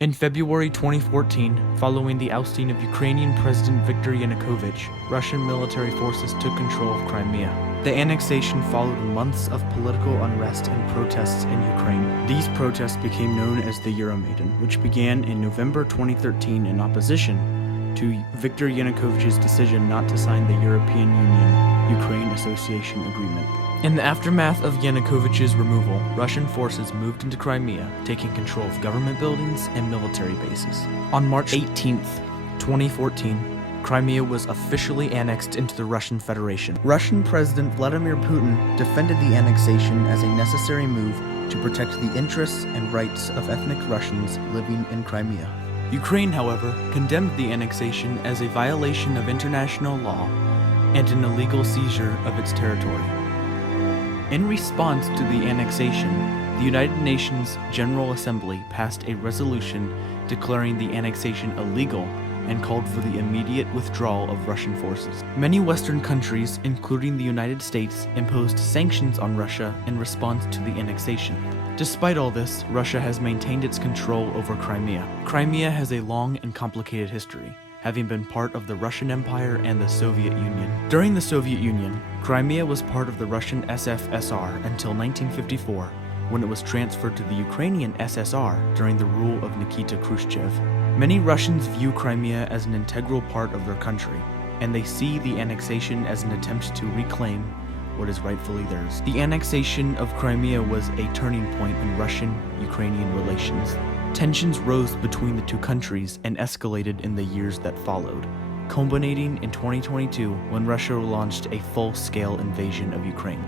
In February 2014, following the ousting of Ukrainian President Viktor Yanukovych, Russian military forces took control of Crimea. The annexation followed months of political unrest and protests in Ukraine. These protests became known as the Euromaidan, which began in November 2013 in opposition to Viktor Yanukovych's decision not to sign the European Union-Ukraine Association Agreement. In the aftermath of Yanukovych's removal, Russian forces moved into Crimea, taking control of government buildings and military bases. On March 18, 2014, Crimea was officially annexed into the Russian Federation. Russian President Vladimir Putin defended the annexation as a necessary move to protect the interests and rights of ethnic Russians living in Crimea. Ukraine, however, condemned the annexation as a violation of international law and an illegal seizure of its territory. In response to the annexation, the United Nations General Assembly passed a resolution declaring the annexation illegal and called for the immediate withdrawal of Russian forces. Many Western countries, including the United States, imposed sanctions on Russia in response to the annexation. Despite all this, Russia has maintained its control over Crimea. Crimea has a long and complicated history, having been part of the Russian Empire and the Soviet Union. During the Soviet Union, Crimea was part of the Russian SFSR until 1954, when it was transferred to the Ukrainian SSR during the rule of Nikita Khrushchev. Many Russians view Crimea as an integral part of their country, and they see the annexation as an attempt to reclaim what is rightfully theirs. The annexation of Crimea was a turning point in Russian-Ukrainian relations. Tensions rose between the two countries and escalated in the years that followed, culminating in 2022 when Russia launched a full-scale invasion of Ukraine.